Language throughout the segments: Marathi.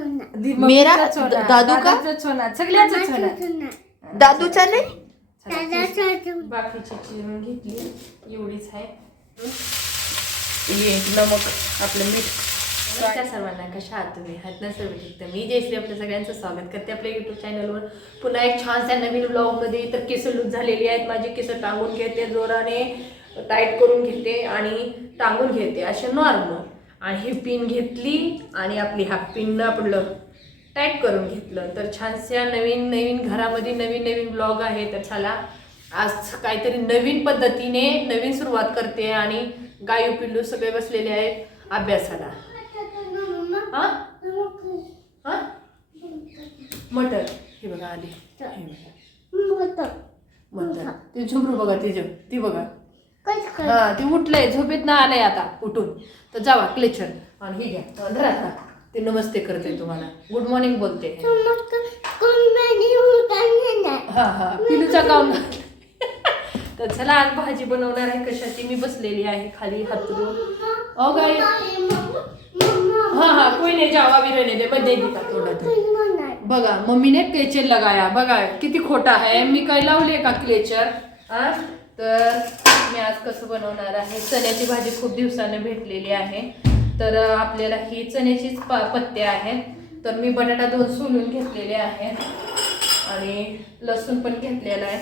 मेरा दादू का सगळ्याचा छोना दादूचा नाही. बाकीची चिरून घेतली एवढीच आहे. ये नमक आपलं मीठ. नमस्कार सर्वांना, कशा आहात तुम्ही? हात ना सर्व ठीक. तर मी जयश्री आपल्या सगळ्यांचं स्वागत करते आपल्या युट्यूब चॅनलवर पुन्हा एक छानशा नवीन ब्लॉगमध्ये. तर केस लूज झालेली आहेत माझी. केस टांगून घेते, जोराने टाईट करून घेते आणि टांगून घेते असे नॉर्मल. आणि ही पिन घेतली आणि आपली हा पिन आपलं टाईट करून घेतलं. तर छानशा नवीन घरामध्ये नवीन ब्लॉग आहे. तर चला आज काहीतरी नवीन पद्धतीने नवीन सुरुवात करते. आणि गायू पिल्लू सगळे बसलेले आहेत अभ्यासाला. हा हा मटर हे बघा आली मटर. ते झुमरू बघा ती बघा. हा ती उठलंय झोपेत ना आलंय आता उठून. तर जावा क्लेचर आणि हे घ्या धरा. ते नमस्ते करते तुम्हाला, गुड मॉर्निंग बोलते. हा पिलूचा गाऊन. तर चला आज भाजी बनवणार आहे. कशाची? मी बसलेली आहे खाली हातरून. ओ गाई हा कोई नहीं जाओ अभी रहने दे, मैं दे देता थोड़ा तो. बघा मम्मीने क्लेचर लगाया. बघा किती खोटा आहे. मी काय लावले का क्लेचर? हा तर मी आज कसं बनवणार आहे. चण्याची भाजी खूप दिवसाने भेटलेली आहे. तर आपल्याला ही चण्याचीच पत्ते आहेत. तर मी बटाटा 2 सोलून घेतलेले आहेत आणि लसूण पण घेतलेला आहे.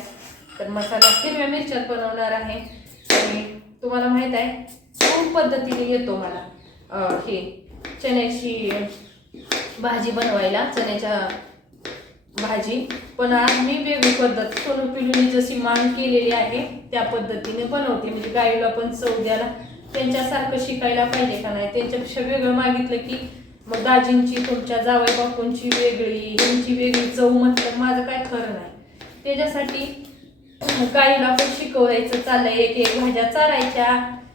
तर मसाला हिरव्या मिरच्यात बनवणार आहे. आणि तुम्हाला माहित आहे खूप पद्धतीने येतो मला हे चण्याची भाजी बनवायला. चण्याच्या भाजी पण आज मी वेगळी पद्धत सोनू पिलूनी जशी मांड केलेली आहे त्या पद्धतीने बनवते. म्हणजे गाईला पण चव द्यायला त्यांच्यासारखं शिकायला पाहिजे का नाही. त्यांच्यापेक्षा वेगळं मागितलं की मग दाजींची तुमच्या जावई बापूंची वेगळी ह्यांची वेगळी चव म्हटलं माझं काय खरं नाही. त्याच्यासाठी गाईला पण शिकवायचं चाललंय. एक भाज्या चारायच्या,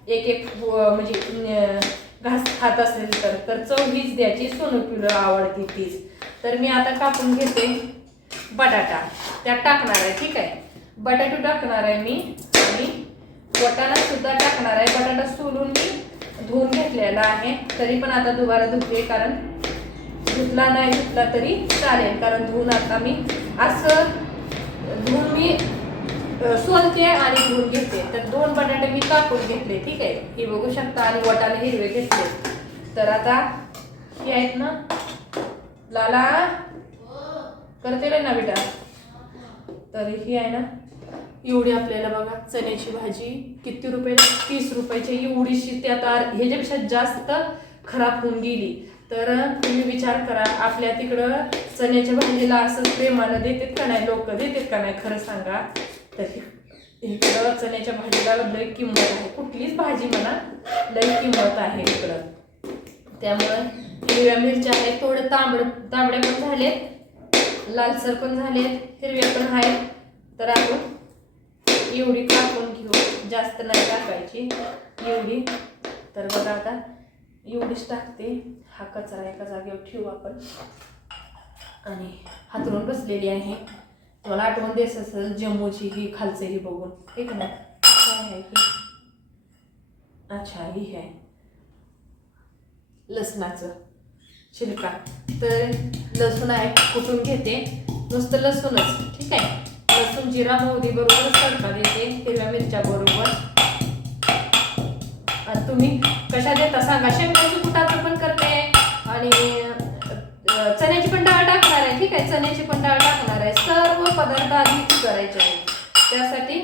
एक म्हणजे घास खात असेल तर चव हीच द्यायची. सोनू पिलू आवडती तीच. तर मी आता कापून घेते बटाटा त्यात टाकणार आहे. ठीक आहे, बटाटो टाकणार आहे मी आणि वाटाणा सुद्धा टाकणार आहे. बटाटा सोलून मी धुवून घेतलेला आहे. तरी पण आता दुबारा धुते, कारण धुतला नाही धुतला तरी चालेल. कारण धुवून आता मी असं धुवून मी सोलते आणि धुवून घेते. तर 2 बटाटे मी कापून घेतले. ठीक आहे, हे बघू शकता. आणि वाटाणे हिरवे घेतले. तर आता हे आहेत ना लाला करते ना बेटा. तर ही आहे ना एवढी आपल्याला बघा चण्याची भाजी किती रुपयाला? 30 रुपयाची. एवढीशी त्यात ह्याच्यापेक्षा जास्त खराब होऊन गेली. तर तुम्ही विचार करा आपल्या तिकडं चण्याच्या भाजीला असं प्रेमानं देतात का नाही? लोक देतात का नाही? खरं सांगा. तर इकडं चण्याच्या भाजीला लई किंमत आहे. कुठलीच भाजी म्हणा लई किंमत आहे इकडं. त्यामुळं हिरव्या मिरच्या आहेत, थोडं तांबड्या पण झालेत, लालसर पण झालेत, हिरव्या पण आहेत. तर आपण एवढी कापून घेऊ, जास्त नाही टाकायची एवढी. तर बघा आता एवढीच टाकते. हा कचरा एका जागेवर ठेवू आपण. आणि हातरून बसलेली आहे. मला आठवण देत असेल जम्मूची ही खालचं ही बघून. ठीक ना काय आहे की? अच्छा ही आहे लसणाचं छिलका. तर लसूण आहे कुटून घेते, नुसतं लसूणच. ठीक आहे, लसूण जिरा मोहरी बरोबर तडका देते हिरव्या मिरच्या बरोबर. आणि तुम्ही कशा देता सांगा. शेंगदाण्याची कुटाचं पण करते आणि चण्याची पण डाळ टाकणार आहे. ठीक आहे, चण्याची पण डाळ टाकणार आहे. सर्व पदार्थ आधी करायचे आहेत. त्यासाठी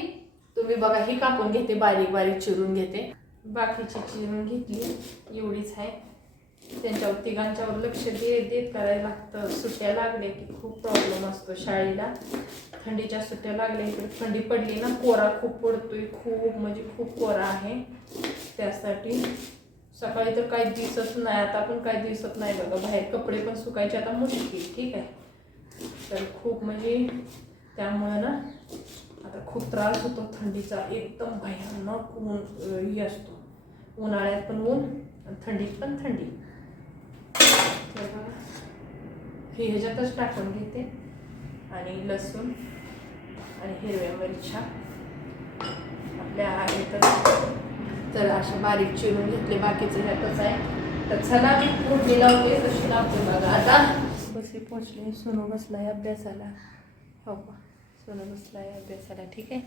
तुम्ही बघा ही कापून घेते, बारीक चिरून घेते. बाकीची चिरून घेतली एवढीच आहे. त्यांच्यावर तिघांच्यावर लक्ष देत करायला लागतं. सुट्ट्या लागल्या की खूप प्रॉब्लेम असतो शाळेला. थंडीच्या सुट्ट्या लागल्या, इकडे थंडी पडली ना कोरा खूप पडतोय. खूप म्हणजे खूप कोरा आहे. त्यासाठी सकाळी तर काही दिसत नाही. आता पण काही दिसत नाही बघा. बाहेर कपडे पण सुकायचे आता मुश्किल. ठीक आहे, तर खूप म्हणजे त्यामुळे ना आता खूप त्रास होतो थंडीचा. एकदम भयानक ऊन ही असतो. उन्हाळ्यात पण ऊन आणि थंडीत पण थंडी. तर बघा हे ह्याच्यातच टाकून घेते. आणि लसूण आणि हिरव्या मिरच्या आपल्या आहेत तर अशा बारीक चिरून घेतले. बाकीचं ह्यातच आहे. तर चला मी फोडणी लावते, कशी लावते बघा आता. बसी पोचले, सोनू बसलाय अभ्यासाला. हो का, सोनू बसलाय अभ्यासाला. ठीक आहे,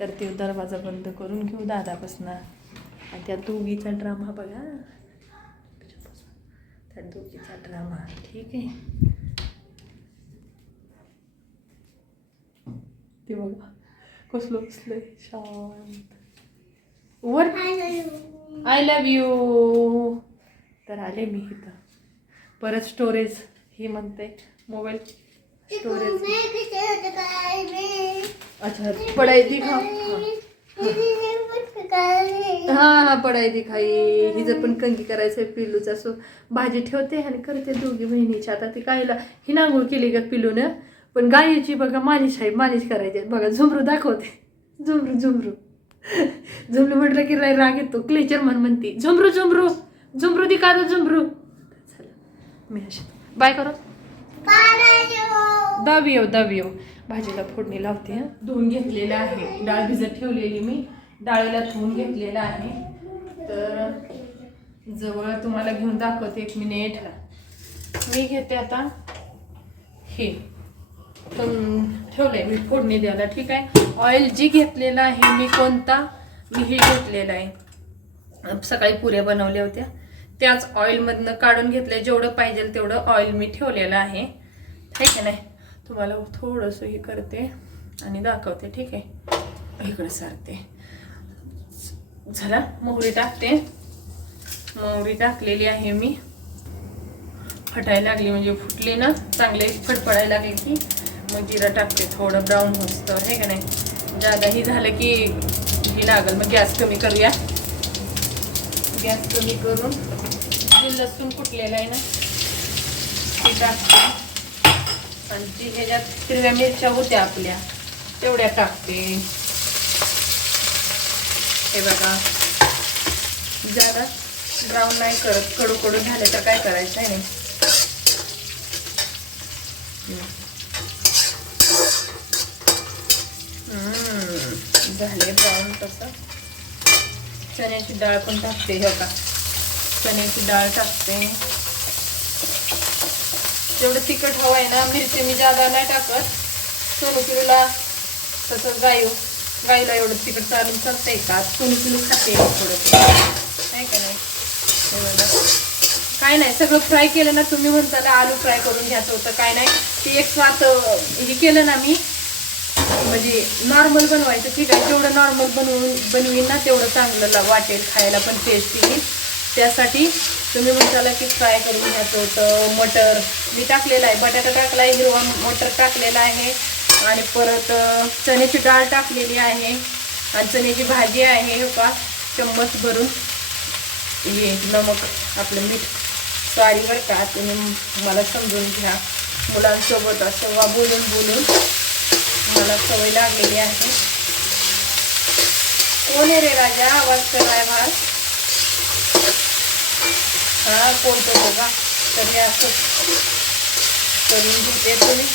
तर ते दरवाजा बंद करून घेऊ दादापासून. आणि त्या दोघीचा ड्रामा बघा, त्या दोघीचा ड्रामा. ठीक आहे, ते बघा कसलं बसलंय शांत. वर आय लव्ह यू. तर आले मी इथं. परत स्टोरेज ही म्हणते मोबाईल स्टोरेज. अच्छा, पढाई दिखा. हा पढाई दिखाई. हिचं पण कंगी करायचंय पिल्लूचा. सो भाजी ठेवते आणि करते दोघी बहिणीची. आता ती कायला ही नांगूळ केली का पिल्लूनं, पण गायीची बघा मालिश आहे, मालिश करायची बघा. झुमरू दाखवते, झुमरू झुमरू झुमरू म्हटलं की राग येतो. क्लेचर म्हणती झुमरू झुमरू झुमरू दिखा दो झुमरू. चला मी अशी बाय करो. दावियो भाजीला फोडणी लावते. धुवून घेतलेलं आहे, डाळ भिजत ठेवलेली मी, डाळीला धुवून घेतलेलं आहे. तर जवळ तुम्हाला घेऊन दाखवते, 1 मिनिट. मी घेते आता हे ठेवलंय मी फोडणी द्यायला. ठीक आहे, ऑइल जी घेतलेला आहे मी, कोणता मी हे घेतलेला आहे. सकाळी पुऱ्या बनवल्या होत्या, त्याच ऑइलमधनं काढून घेतलंय. जेवढं पाहिजे तेवढं ऑइल मी ठेवलेलं आहे. ठीक आहे, नाही तुम्हाला थोडंसं हे करते आणि दाखवते. ठीक आहे, इकडे सारते. झाला, मोहरी टाकते. मोहरी टाकलेली आहे मी. फटायला लागली म्हणजे फुटली ना, चांगले फडफडायला लागले की मग जिरं टाकते. थोडं ब्राऊन होतं हे का नाही. जादा ही झालं की ही लागल. मग गॅस कमी करूया. गॅस कमी करून जे लसूण कुटलेलं आहे ना ते टाकते. आणि जी ह्याच्यात हिरव्या मिरच्या होत्या आपल्या तेवढ्या टाकते. हे बघा, जरा ब्राऊन नाही करत. कडू कडू झाले तर काय करायचं आहे नाही. झाले ब्राऊन. तसं चण्याची डाळ पण टाकते. हे का, चण्याची डाळ टाकते. जेवढं तिखट हवं आहे ना, मिरची मी जादा नाही टाकत. सोनू पिलूला तसं गाईला एवढं तिखट चालून चालतंय का. सोनू पिलू खाते थोडं, नाही का नाही. काय नाही, सगळं फ्राय केलं ना. तुम्ही म्हणताना आलू फ्राय करून घ्यायचं होतं, काय नाही. ते एक स्वात हे केलं ना मी, म्हणजे नॉर्मल बनवायचं. ठीक आहे, जेवढं नॉर्मल बनवीन ना तेवढं चांगलं वाटेल खायला पण टेस्टी येईल. त्यासाठी तुम्ही म्हणताला की फ्राय करून घ्यायचं होतं. मटर मी टाकलेला आहे, बटाटा टाकला आहे, हिरवा मटर टाकलेला आहे, आणि परत चण्याची डाळ टाकलेली आहे, आणि चण्याची भाजी आहे. हो का, चम्मच भरून हे नमक आपलं मीठ. सॉरी बरं का, तुम्ही मला समजून घ्या. मुलांसोबत असं बोलून मला सवय लागलेली आहे. कोण आहे रे राजा, आवाज कराय भास. हा कोणतं बघा. तर हे असं करून घेते. तुम्ही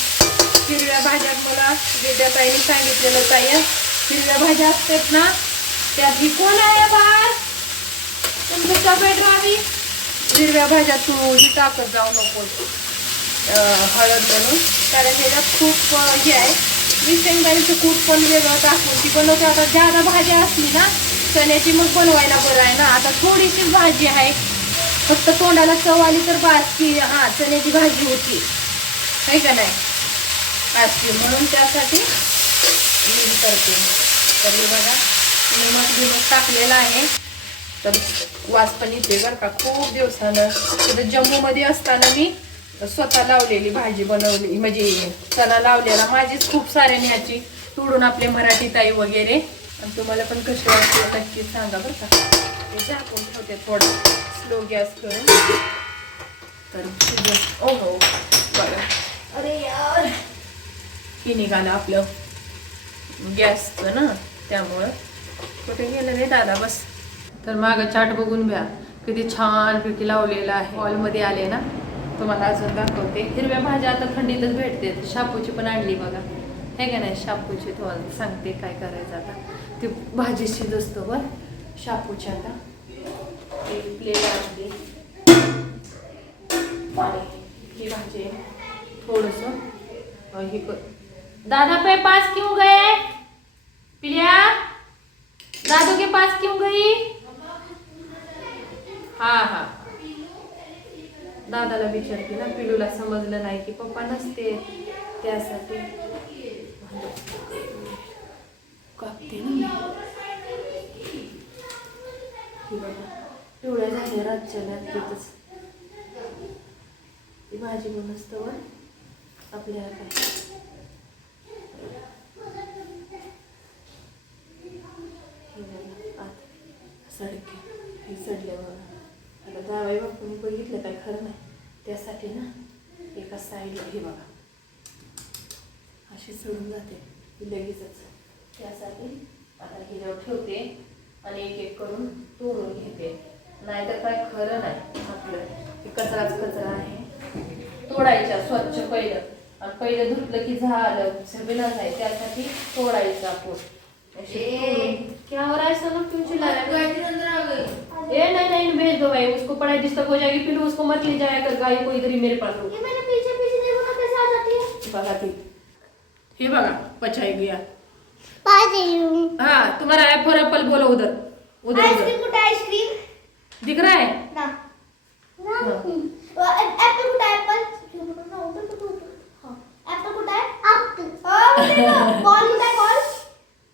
हिरव्या भाज्या मला वेगळ्या ताईने सांगितलेलं, ताई हिरव्या भाज्या असतात ना त्यात ही कोण आहे बाळ तुमचं तब्येत राहावी. हिरव्या भाज्या तू ही टाकत जाऊ नको हळद म्हणून, कारण ह्याच्यात खूप हे आहे. मी शेंगदाण्याचं कूट पण वेगळं टाकून ती बनवते. आता जादा भाज्या असली ना चण्याची मग बनवायला बरं आहे ना. आता थोडीशीच भाजी आहे, फक्त तोंडाला चव आली तर बास की हां चण्याची भाजी होती, आहे का नाही असते. म्हणून त्यासाठी मी करते. तर हे बघा निमक टाकलेला आहे. तर वास पण येते बरं का. खूप दिवसानं तिथं जम्मूमध्ये असताना मी स्वतः लावलेली भाजी बनवली, म्हणजे चणा लावलेला. माझीच खूप साऱ्या ह्याची तोडून आपले मराठी ताई वगैरे. आणि तुम्हाला पण कशी वाटते नक्की सांगा बरं का. ते झाकून ठेवते थोडं स्लो गॅस करून. तर हो बघा, अरे यार हे निघालं आपलं गॅसचं ना, त्यामुळं. कुठे गेलं रे दादा, बस. तर मागं चाट बघून घ्या किती छानपैकी लावलेला आहे. हॉलमध्ये आले ना तुम्हाला अजून दाखवते. हिरव्या भाज्या आता थंडीतच भेटते. शापूची पण आणली बघा, हे का नाही. शापूची तुम्हाला सांगते काय करायचं. आता ती भाजी शिजतो वर शापूची. आता एक प्लेट आणली आणि ही भाजी थोडस हे कर. दादा पे पास क्यों गए पिलिया? दादू के पास क्यों गई? हा दादाला विचारते ना, पिलूला समजलं नाही की पप्पा नसते त्यासाठी कापते ना. एवढ्या झाल्या रातच्या तिथंच ती भाजी पण असतं वर आपल्याला काय सडके हे सडल्यावर आता जावाई बापूंनी बघितलं काय खरं नाही. त्यासाठी ना एका साईडला हे बघा अशी सोडून जाते लगेचच. त्यासाठी आता हिच्यावर ठेवते आणि एक एक करून तोडून घेते. नाहीतर काय खरं नाही आपलं. हे कचराच कचरा आहे. तोडायच्या स्वच्छ पहिलं आणि पहिलं धुतलं की झालं सगळं आहे. त्यासाठी तोडायचं आपण. क्या हो रहा है सनम? क्यों चिल्ला रहा है? ए नहीं भेज दो भाई, उसको पढ़ाई डिस्टर्ब हो जाएगी. फिर उसको मत ले जाया कर गाय को इधर ही मेरे पास. ये मैंने पीछे देखो ना कैसे आ जाती है. बघा ती हे बघा पचाई गया. हाँ तुम्हारा ऐप फॉर एप्पल बोलो उधर उधर. आइसक्रीम कुछ आइसक्रीम दिख रहा है ना? एप्पल कुछ एप्पल एप्पल कुछ है एप्पल बॉल कुछ है बॉल.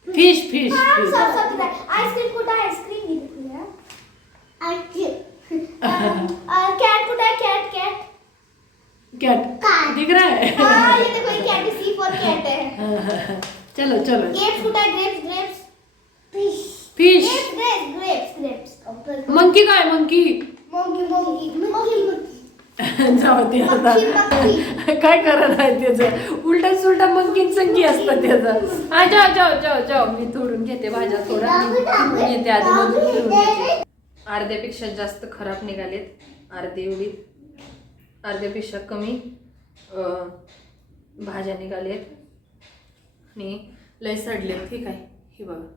फिश सब आइसक्रीम कुछ है आइसक्रीम नहीं दिख रहा. कैट कुछ है कैट दिख रहा है. हाँ ये देखो कैट सी फॉर कैट है. चलो ग्रेप्स कुछ है ग्रेप्स फिश ग्रेप्स. मंकी का है मंकी जाऊ दे आता काय करत आहे त्याचं. उलटा सुलटा मंकीन संगी असतं त्याचं. हा जाऊ मी तोडून घेते भाज्या थोडा येते आधी मधून फिरून घेते. अर्ध्यापेक्षा जास्त खराब निघालेत. अर्ध्यापेक्षा कमी भाज्या निघालेत आणि लय सडलेत. ठीक आहे हे बघा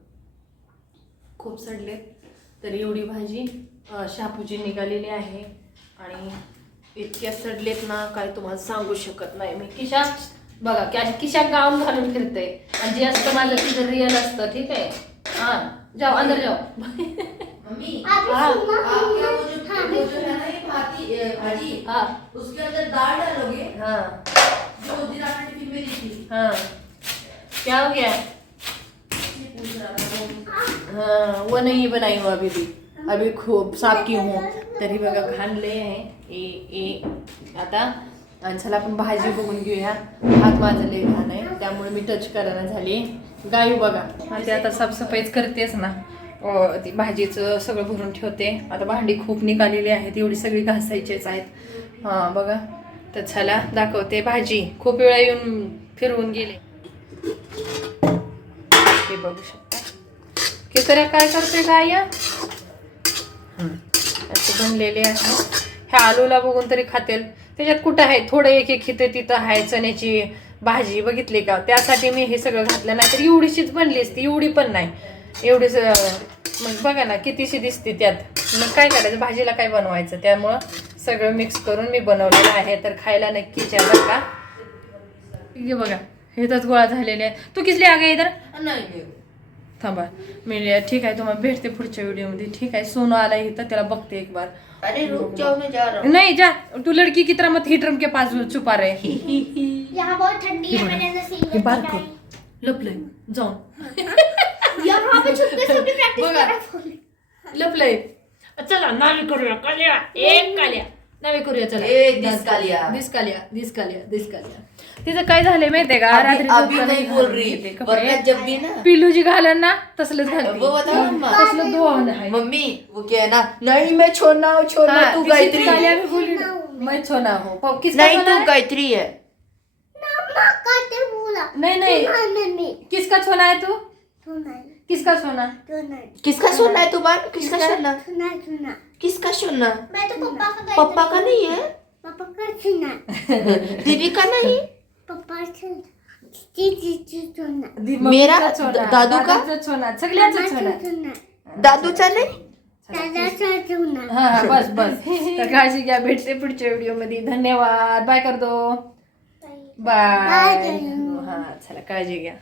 खूप सडलेत. तर एवढी भाजी शापूची निघालेली आहे आणि इतक्या सडलेत ना काय तुम्हाला सांगू शकत नाही मी. खिशात बघा खिशात गाऊन घालून फिरते आणि जे असतं माझं तिथं रिअल असतं. ठीक आहे हाँ जाओ अंदर जाओ. मम्मी भाजी हाँ उसके अंदर दाल डालोगे. हाँ जो दिन आपने टिफिन में दी थी. हाँ क्या हो गया? हाँ वो नहीं बनाई हूँ अभी खूप साफ की हूँ. तरी बघा घाणले आहे आता. आणि चला आपण भाजी बघून घेऊया. हात माझं लय घाण आहे त्यामुळे मी टच करायला झाली. गायू बघा ते आता साफसफाईच करतेच ना. ती भाजीचं सगळं भरून ठेवते. आता भांडी खूप निघालेली आहेत एवढी सगळी घासायचीच आहेत. हां बघा तर चला दाखवते. भाजी खूप वेळा येऊन फिरवून गेले. हे बघू शकता की तरी काय करते गाय असे बनलेले आहे. ह्या आलूला बघून तरी खातेल. त्याच्यात कुठं आहे थोडं एक इथे तिथं आहे चण्याची भाजी बघितली का. त्यासाठी मी हे सगळं घातलं. नाही तर एवढीशीच बनली असती. एवढी पण नाही एवढीच. मग बघा ना कितीशी दिसते त्यात. मग काय करायचं भाजीला काय बनवायचं. त्यामुळं सगळं मिक्स करून मी बनवलेलं आहे. तर खायला नक्कीच या बरं का. हे बघा हे तर गोळा झालेले आहे. तू किसली आ गई इधर नाही थांबा मी ठीक आहे तुम्हाला भेटते पुढच्या व्हिडिओमध्ये. ठीक आहे सोनू आला इथं त्याला बघते एक बार. अरे रुक जाओ मैं जा रहा हूँ. नहीं जा तू लड़की की तरह मत हीटर के पास छुपा रहे. यहाँ बहुत ठंडी है. मैंने ऐसे सिंगल बात लगाई. कर लपलय जाऊन यहाँ पे छुपके छुपके प्रैक्टिस बघा. कर रहा है. लपलय. चला नावी करूया काल्या एक काल्या नावी करूया चला. ए दिसकालिया दिसकालिया तिचं काय झालंय माहितीये का रात्री अभी नहीं बोल रही वरना जब भी ना पिल्लू जी घालन ना तसलंच घालते. वो बताओ मम्मा. तसलं दोन आहे. मम्मी वो क्या है ना नहीं मैं छोड़ना हूँ तू गायत्री. मैं छोना हूँ नहीं तू गायत्री है. नम्मा काटे बोला. नहीं नहीं किसका छोना है तू? सुना किसका सोना? किसका सोना है तुम्हारा? किसका सोना? सुना. किसका सोना? मैं तो पप्पा का पप्पा का नहीं है. पापा का सुना. दीदी का नहीं. पप्पा सुना. मेरा दादू का सोना सगळ्यांचा सोना. सुना. दादूचा नाही. दादाचा चुना हा बस बस तर काळजी घ्या, भेटते पुढच्या व्हिडिओ मध्ये. धन्यवाद. बाय कर दो. बाय. हा चला, काळजी घ्या.